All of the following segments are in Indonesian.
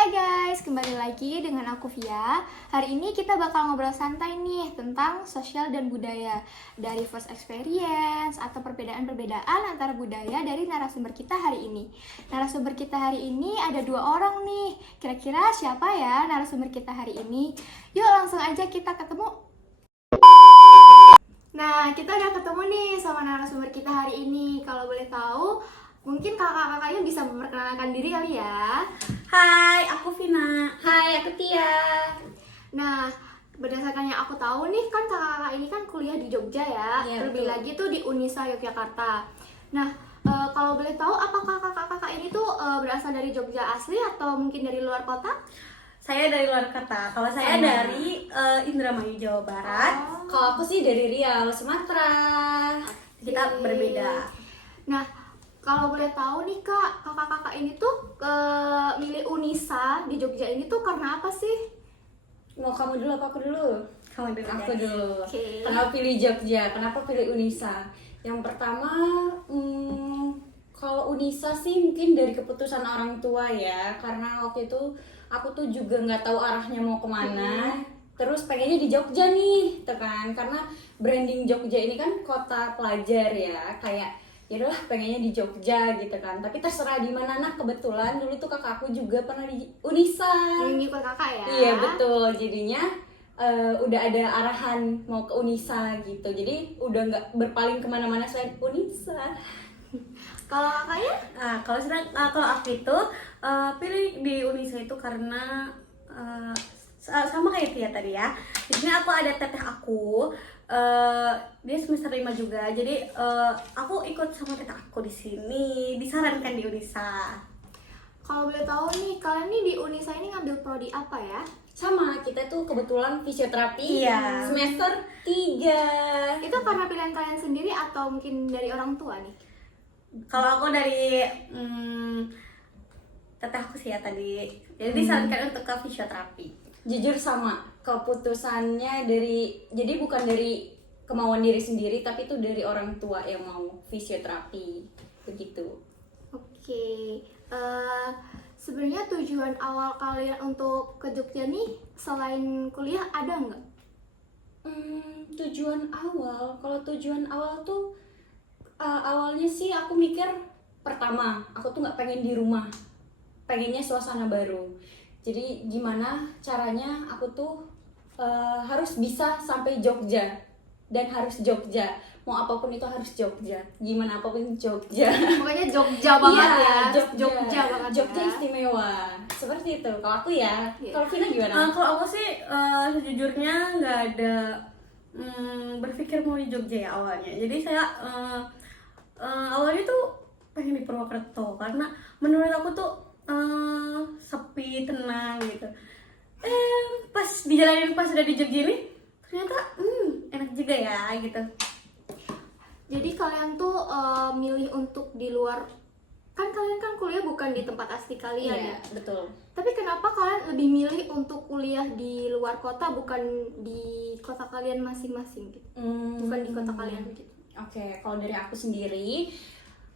Hai guys, kembali lagi dengan aku Via. Hari ini kita bakal ngobrol santai nih tentang sosial dan budaya, dari first experience atau perbedaan-perbedaan antara budaya dari narasumber kita hari ini. Narasumber kita hari ini ada 2 orang nih. Kira-kira siapa ya narasumber kita hari ini? Yuk langsung aja kita ketemu. Nah, kita udah ketemu nih sama narasumber kita hari ini. Kalau boleh tahu, mungkin kakak-kakaknya bisa memperkenalkan diri kali ya. Hai, aku Vina. Hai, aku Tia. Nah, berdasarkan yang aku tahu nih, kan kakak-kakak ini kan kuliah di Jogja ya. Iya, Lebih betul. lagi tuh di Unisa Yogyakarta. Nah, kalau boleh tahu, apakah kakak-kakak ini tuh berasal dari Jogja asli atau mungkin dari luar kota? Saya dari luar kota. Kalau saya Sama. dari Indramayu, Jawa Barat. Oh. Kalau aku sih dari Riau, Sumatera. Kita Oke. berbeda. Nah, kalau boleh tahu nih kak, kakak-kakak ini tuh milih Unisa di Jogja ini tuh karena apa sih? Mau kamu dulu apa aku dulu? Kamu dulu. Aku guys. dulu. Oke. Kenapa pilih Jogja? Kenapa pilih Unisa? Yang pertama, kalau Unisa sih mungkin dari keputusan orang tua ya. Karena waktu itu aku tuh juga nggak tahu arahnya mau kemana. Terus pengennya di Jogja nih, tuh kan? Karena branding Jogja ini kan kota pelajar ya, kayak ya udahlah pengennya di Jogja gitu kan. Tapi terserah di mana. Nah kebetulan dulu tuh kakakku juga pernah di Unisa. Ngikut kakak ya? Iya betul, jadinya udah ada arahan mau ke Unisa gitu. Jadi udah nggak berpaling kemana-mana selain Unisa. Kalau kakaknya? Kalau aku itu pilih di Unisa itu karena sama kayak Tia tadi ya. Di sini aku ada teteh aku. Dia semester 5 juga. Jadi aku ikut sama teteh aku di sini. Disarankan di Unisa. Kalau boleh tahu nih, kalian nih di Unisa ini ngambil prodi apa ya? Sama, kita tuh kebetulan fisioterapi Iya. semester 3. Itu karena pilihan kalian sendiri atau mungkin dari orang tua nih? Kalau aku dari teteh aku sih ya tadi. Jadi disarankan untuk ke fisioterapi. Jujur sama, keputusannya jadi bukan dari kemauan diri sendiri, tapi itu dari orang tua yang mau fisioterapi, begitu. Oke, sebenarnya tujuan awal kalian untuk ke Jogja nih selain kuliah ada nggak? Kalau tujuan awal tuh awalnya sih aku mikir pertama, aku tuh nggak pengen di rumah, pengennya suasana baru. Jadi gimana caranya aku tuh harus bisa sampai Jogja dan harus Jogja. Mau apapun itu harus Jogja. Gimana apapun Jogja. Pokoknya Jogja banget Iya, ya. Jogja banget Jogja ya. istimewa. Seperti itu. Kalau aku ya. Iya. Kalau Vina gimana? Kalau aku sih sejujurnya nggak ada berpikir mau di Jogja ya awalnya. Jadi saya awalnya tuh pengen di Purwokerto karena menurut aku tuh sepi, tenang gitu. Pas dijalanin pas udah di Jogja ini ternyata enak juga ya gitu. Jadi kalian tuh milih untuk di luar, kan kalian kan kuliah bukan di tempat asli kalian ya? Iya, betul. Tapi kenapa kalian lebih milih untuk kuliah di luar kota bukan di kota kalian masing-masing gitu? Bukan di kota kalian gitu. Oke, kalau dari aku sendiri,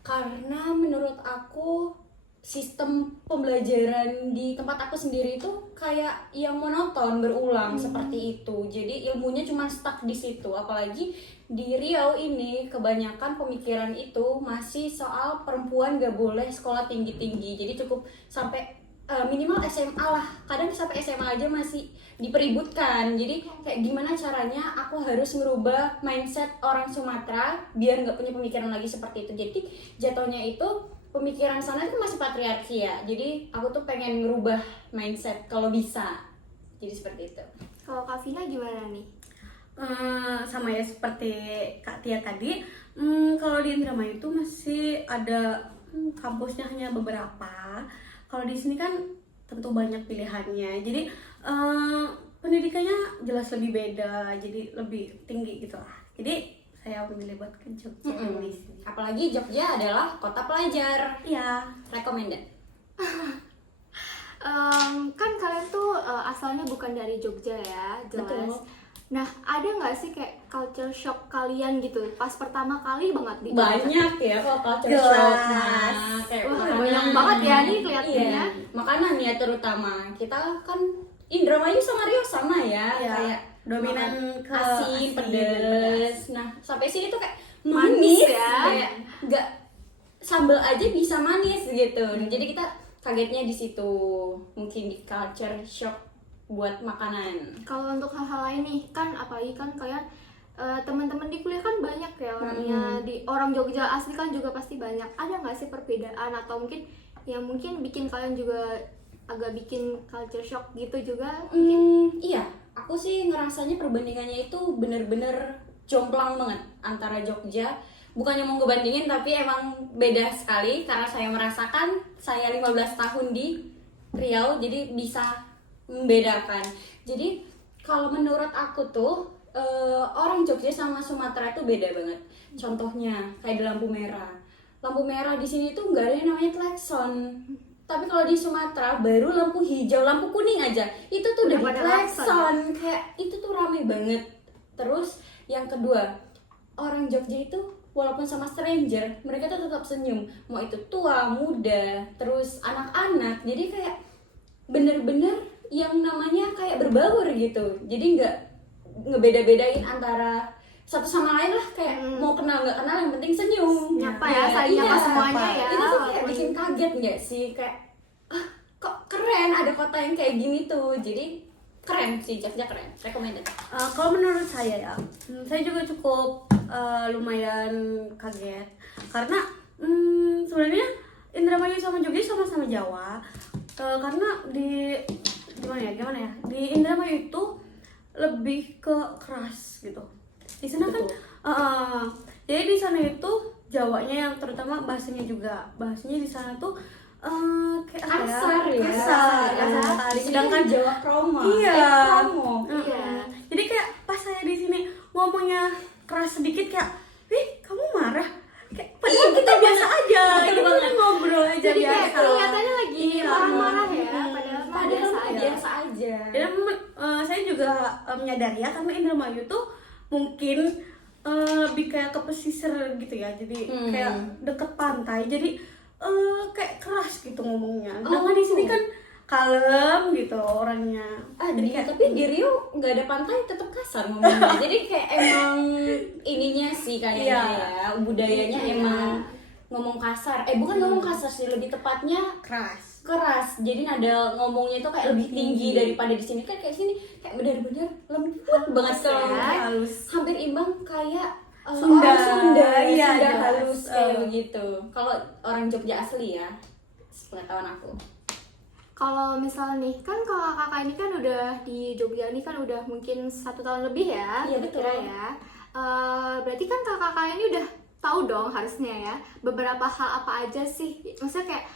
karena menurut aku sistem pembelajaran di tempat aku sendiri itu kayak yang monoton berulang seperti itu. Jadi ilmunya cuma stuck di situ. Apalagi di Riau ini kebanyakan pemikiran itu masih soal perempuan gak boleh sekolah tinggi-tinggi. Jadi cukup sampai minimal SMA lah. Kadang sampai SMA aja masih dipeributkan. Jadi kayak gimana caranya aku harus merubah mindset orang Sumatera biar nggak punya pemikiran lagi seperti itu. Jadi jatuhnya itu pemikiran sana itu masih patriarki ya. Jadi aku tuh pengen ngerubah mindset kalau bisa. Jadi seperti itu. Kalau Kak Vina gimana nih? Sama ya seperti Kak Tia tadi. Kalau di Indramayu itu masih ada kampusnya hanya beberapa. Kalau di sini kan tentu banyak pilihannya. Jadi pendidikannya jelas lebih beda, jadi lebih tinggi gitu lah. Jadi saya memilih buat ke Jogja di sini. Apalagi Jogja adalah kota pelajar. Iya. Recommended. Kan kalian tuh asalnya bukan dari Jogja ya, jelas. Betul. Nah, ada nggak sih kayak culture shock kalian gitu pas pertama kali banget di Banyak ya kalau culture Jelas. shock. Nah, kayak Wah, makanan. banyak banget ya nih kelihatannya. Iya, makanan ya terutama. Kita kan Indramayu sama Rio sama ya, Iya, kayak dominan makan ke asin, asin, pedes. Nah, sampai sini tuh kayak Manis manis ya. kayak nggak sambal aja bisa manis gitu. Jadi kita kagetnya di situ. Mungkin di culture shock buat makanan. Kalau untuk hal-hal lain nih, kan apalagi kan kalian teman-teman di kuliah kan banyak ya orangnya, di orang Jogja asli kan juga pasti banyak. Ada nggak sih perbedaan atau mungkin yang mungkin bikin kalian juga agak bikin culture shock gitu juga? Iya, aku sih ngerasanya perbandingannya itu bener-bener jomplang banget antara Jogja. Bukannya mau ngebandingin tapi emang beda sekali karena saya merasakan saya 15 tahun di Riau jadi bisa membedakan. Jadi kalau menurut aku tuh orang Jogja sama Sumatera itu beda banget. Contohnya kayak di lampu merah. Lampu merah di sini tuh nggak ada yang namanya klakson. Tapi kalau di Sumatera baru lampu hijau, lampu kuning aja itu tuh udah Udah di pada klakson. Kayak itu tuh rame banget. Terus yang kedua, orang Jogja itu walaupun sama stranger, mereka tuh tetap senyum. Mau itu tua, muda, terus anak-anak. Jadi kayak bener-bener yang namanya kayak berbaur gitu. Jadi nggak ngebeda-bedain antara satu sama lain lah, kayak mau kenal nggak kenal yang penting senyum. Nyapa ya, saling nyapa semuanya ya. Itu tuh kayak bikin kaget nggak sih, kayak kok keren ada kota yang kayak gini tuh. Jadi keren sih, Jogja keren, recommended. Kalau menurut saya ya, saya juga cukup lumayan kaget karena sebenarnya Indramayu sama Jogja sama-sama Jawa. Karena di gimana ya, di Indramayu itu lebih ke keras gitu. Di sana kan jadi di sana itu Jawanya yang terutama bahasanya di sana tuh kayak apa Kasar ya, kasar sekali. Sedangkan Jawa Kroma, Iya. Kromo. Iya. Jadi kayak pas saya di sini ngomongnya keras sedikit kayak, "Wih, kamu marah?" Kayak padahal kita biasa aja. Betul Kita banget. kan ngobrol aja Jadi kayak biasa. kelihatannya lagi Iya. marah-marah ya, padahal mah Padahal biasa mah aja. biasa aja. Dan saya juga menyadari ya karena Indramayu tuh mungkin lebih kayak ke pesisir gitu ya. Jadi kayak deket pantai. Jadi kayak keras gitu ngomongnya. Sedangkan di sini kan kalem gitu orangnya. Jadi kayak Tapi di Rio nggak ada pantai tetap kasar ngomongnya. Jadi kayak emang ininya sih kayaknya Iya. ya, budayanya emang ngomong kasar. Bukan ngomong kasar sih, lebih tepatnya keras. keras. Jadi nada ngomongnya itu kayak lebih tinggi daripada di sini. Kan kayak sini kayak benar-benar lembut banget kalau ya. Halus. hampir imbang kayak Sunda. orang Sunda, Iya, Sunda jelas. halus kayak begitu. Kalau orang Jogja asli ya, pengetahuan aku. Kalau misal nih, kan kalau kakak ini kan udah di Jogja nih kan udah mungkin 1 tahun lebih ya, Iya, betul. kira ya. Berarti kan kakak ini udah tahu dong harusnya ya beberapa hal apa aja sih. Maksudnya kayak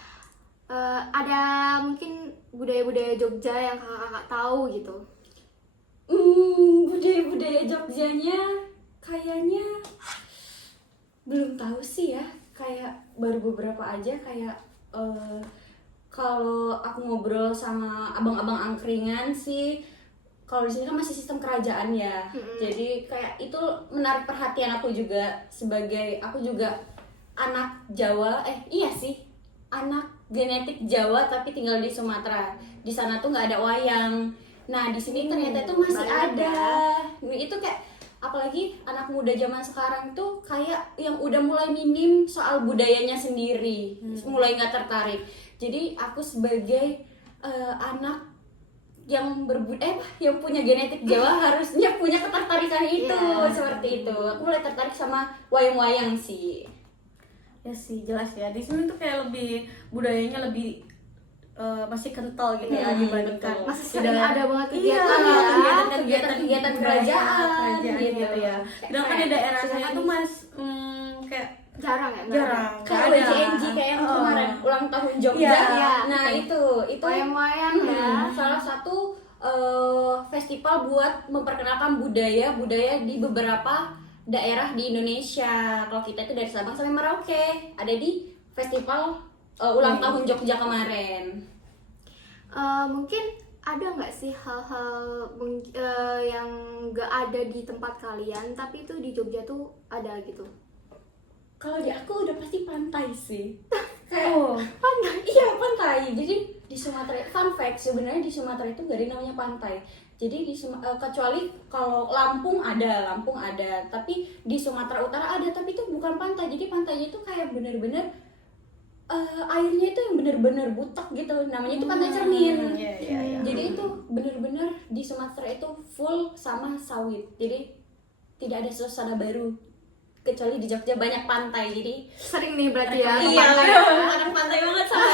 ada mungkin budaya-budaya Jogja yang kakak tahu gitu. Budaya-budaya Jogjanya kayaknya belum tahu sih ya. Kayak baru beberapa aja kayak kalau aku ngobrol sama abang-abang angkringan sih, kalau di sini kan masih sistem kerajaan ya. Jadi kayak itu menarik perhatian aku juga sebagai aku juga anak Jawa. Iya sih, anak genetik Jawa tapi tinggal di Sumatera. Di sana tuh nggak ada wayang. Nah, di sini ternyata itu masih banyak ada. ya. Nah, itu kayak apalagi anak muda zaman sekarang tuh kayak yang udah mulai minim soal budayanya sendiri, mulai nggak tertarik. Jadi aku sebagai anak yang yang punya genetik Jawa harusnya punya ketertarikan itu. Iya. Seperti itu. Aku mulai tertarik sama wayang-wayang sih. Ya sih jelas ya. Di sini tuh kayak lebih budayanya lebih masih kental gitu ya dibandingkan betul. Masih di sering daerah- ada banget Iya, kegiatan ya. kegiatan budaya, kerajaan gitu ya. Sedangkan di daerah saya tuh kayak Jarang ya? jarang. Kayak Nggak ada. WJNG kayak yang kemarin ulang tahun Jogja. Iya, iya. Nah, itu Wayang-wayang ya. salah satu festival buat memperkenalkan budaya di beberapa daerah di Indonesia. Kalau kita itu dari Sabang sampai Merauke ada di festival ulang tahun Jogja kemarin. Mungkin ada nggak sih hal-hal yang nggak ada di tempat kalian tapi itu di Jogja tuh ada gitu? Kalau di aku udah pasti pantai sih. Kayak Oh, iya pantai. Jadi di Sumatera, fun fact sebenarnya di Sumatera itu gak ada yang namanya pantai. Jadi kecuali kalau Lampung ada, tapi di Sumatera Utara ada, tapi itu bukan pantai. Jadi pantainya itu kayak bener-bener airnya itu yang bener-bener butek gitu. Namanya itu pantai Cermin. iya. Jadi itu bener-bener di Sumatera itu full sama sawit. Jadi tidak ada suasana baru. Kecuali di Jogja banyak pantai. Jadi Sering nih berarti ya ke iya, pantai ya? anak pantai banget sama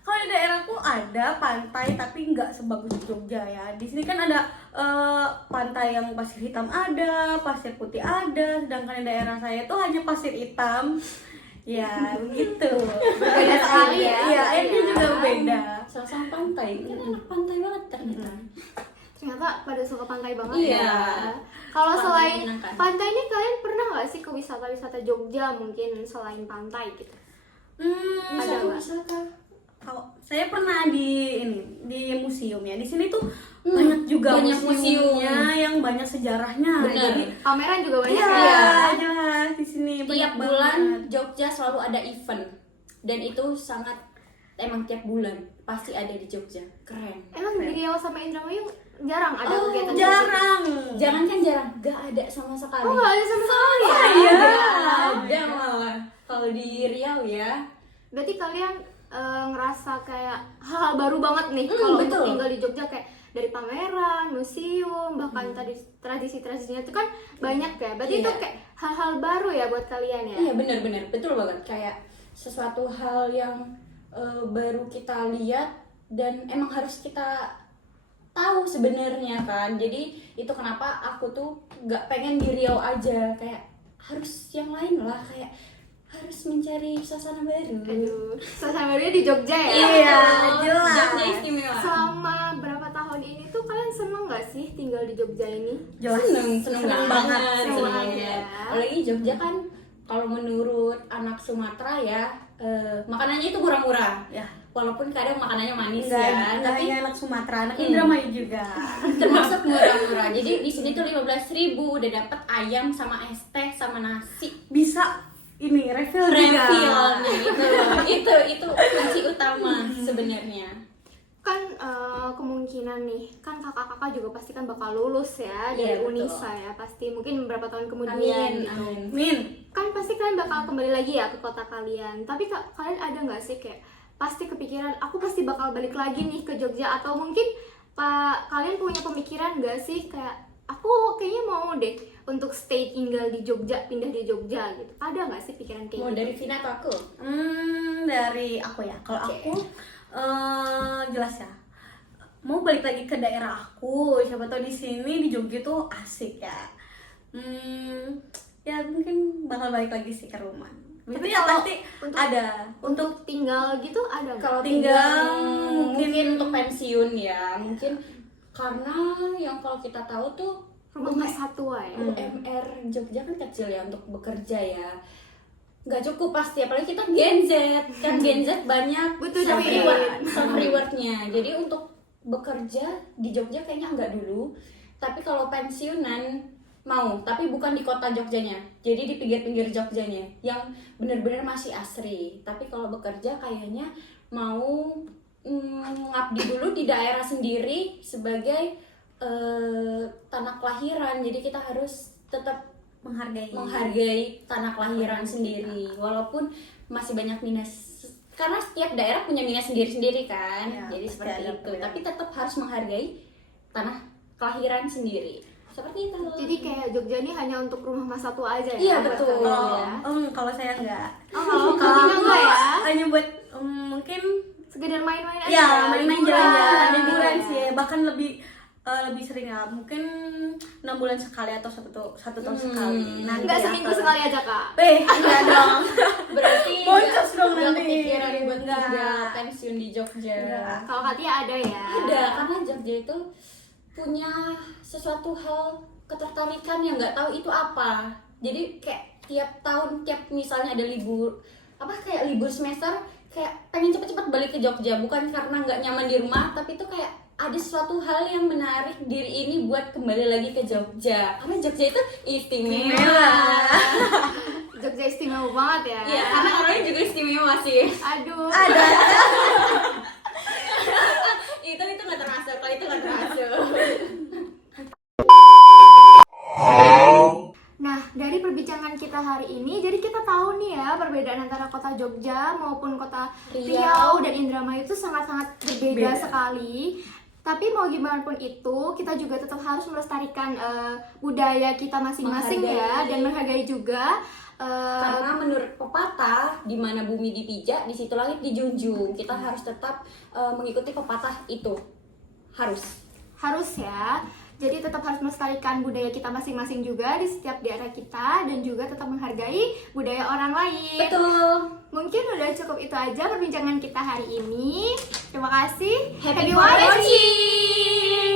Kalau di daerahku ada pantai tapi nggak sebagus Jogja ya. Di sini kan ada pantai yang pasir hitam ada, pasir putih ada, sedangkan di daerah saya tuh hanya pasir hitam. Ya begitu. Berbeda sekali ya. Iya, airnya Ya. juga beda. sama pantai. Kan anak pantai banget ternyata. Ternyata pada suka pantai banget Iya. ya. Kalau Pantai selain menyenangkan. pantai ini kalian pernah nggak sih ke wisata-wisata Jogja mungkin selain pantai gitu? Ada nggak? Wisata. Kalau saya pernah di museum ya. Di sini tuh banyak juga banyak museumnya yang banyak sejarahnya. Benar. Jadi Pameran juga banyak iya, ya. jelas di sini Tiap banyak bulan banget. Jogja selalu ada event dan itu sangat emang tiap bulan pasti ada di Jogja. Keren. Emang di Riau sama Indramayu jarang ada Oh, kegiatan Jarang. Jangan kan jarang, gak ada sama sekali. Oh nggak ada sama sekali ya? Iya. Ada malah. Kalau di Riau ya. Berarti kalian ngerasa kayak hal-hal baru banget nih kalau untuk betul. tinggal di Jogja, kayak dari pameran, museum, bahkan tadi tradisi-tradisinya itu kan banyak ya. Berarti itu Iya. kayak hal-hal baru ya buat kalian ya? Iya benar-benar betul banget, kayak sesuatu hal yang baru kita lihat dan emang harus kita tahu sebenarnya kan. Jadi itu kenapa aku tuh nggak pengen di Riau aja, kayak harus yang lain lah, kayak harus mencari suasana baru. Aduh, suasana barunya di Jogja ya? Iya, jelas. Jogja istimewa. Selama berapa tahun ini tuh kalian seneng gak sih tinggal di Jogja ini? Jelas. Seneng Seneng banget, banget. seneng Seneng banget. ya. Apalagi Jogja kan kalau menurut anak Sumatera ya, makanannya itu murah-murah. Ya. Walaupun kadang makanannya manis Enggak, ya, tapi hanya anak Sumatera, anak Indramayu juga. termasuk murah-murah. Jadi di sini tuh 15.000 udah dapat ayam sama es teh sama nasi. Bisa ini refill juga. Refillnya itu kunci utama sebenarnya. Kan kemungkinan nih, kan kakak-kakak juga pasti kan bakal lulus ya dari Iya, betul. Unisa ya, pasti mungkin beberapa tahun kemudian Amin, gitu. amin. Min, Kan pasti kalian bakal kembali lagi ya ke kota kalian. Tapi kalian ada nggak sih kayak pasti kepikiran aku pasti bakal balik lagi nih ke Jogja, atau mungkin kalian punya pemikiran nggak sih kayak aku kayaknya mau deh untuk stay tinggal di Jogja, pindah di Jogja gitu. Ada nggak sih pikiran kayak Mau gitu? dari Vina atau aku? dari aku ya. Kalau Oke. aku jelas ya. Mau balik lagi ke daerah aku. Siapa tahu di sini di Jogja tuh asik ya. Ya mungkin bakal balik lagi sih ke rumah. Tapi Tapi ya kalau pasti untuk- ada. Untuk tinggal gitu ada nggak? Kalau Tinggal mungkin untuk pensiun ya, mungkin karena yang kalau kita tahu tuh rumah masa tua ya? UMR Jogja kan kecil ya untuk bekerja ya, nggak cukup pasti, apalagi kita Gen Z kan. Gen Z banyak Betul, self tapi- rewardnya. Jadi untuk bekerja di Jogja kayaknya nggak dulu, tapi kalau pensiunan mau, tapi bukan di kota Jogjanya, jadi di pinggir-pinggir Jogjanya yang benar-benar masih asri. Tapi kalau bekerja kayaknya mau ngabdi dulu di daerah sendiri sebagai tanah kelahiran. Jadi kita harus tetap menghargai tanah kelahiran sendiri, walaupun masih banyak minus, karena setiap daerah punya minus sendiri-sendiri kan. Ya, Jadi pasti seperti ada itu, perbedaan. tapi tetap harus menghargai tanah kelahiran sendiri, seperti itu. Jadi kayak Jogja ini hanya untuk rumah masa tua aja ya? Iya, buat betul. kalian ya? Kalau saya enggak. Oh, Kalau kalau aku enggak ya? hanya buat mungkin Sekedar main-main aja ya main-main liburan. jalan-jalan liburan Iya. sih ya. Bahkan lebih sering ya, mungkin 6 bulan sekali atau satu tahun sekali. Nanti Enggak ya, seminggu kalau- sekali aja kak? Enggak dong. Berarti Boncos dong nggak nanti. kepikiran buat Enggak. juga pensiun di Jogja. Enggak. Kalau Katia ada ya? Ada, karena Jogja itu punya sesuatu hal ketertarikan yang nggak tahu itu apa. Jadi kayak tiap tahun, tiap misalnya ada libur, kayak libur semester, kayak pengen cepet-cepet balik ke Jogja, bukan karena nggak nyaman di rumah, tapi itu kayak ada suatu hal yang menarik diri ini buat kembali lagi ke Jogja, karena Jogja itu istimewa. Jogja istimewa banget ya. Iya, karena orangnya juga istimewa sih. Aduh. Ada. itu nggak termasuk, kalau itu nggak termasuk. Nah, dari perbincangan kita hari ini, jadi kita tahu nih ya perbedaan antara kota Jogja maupun kota Riau dan Indramayu itu sangat-sangat berbeda Beda. sekali. Tapi mau gimana pun itu, kita juga tetap harus melestarikan budaya kita masing-masing ya, Menghargai. dan menghargai juga. Karena menurut pepatah, di mana bumi dipijak, di situ langit dijunjung. Kita harus tetap mengikuti pepatah itu. Harus ya. Jadi tetap harus melestarikan budaya kita masing-masing juga di setiap daerah kita, dan juga tetap menghargai budaya orang lain. Betul. Mungkin udah cukup itu aja perbincangan kita hari ini. Terima kasih. Happy watching. watching.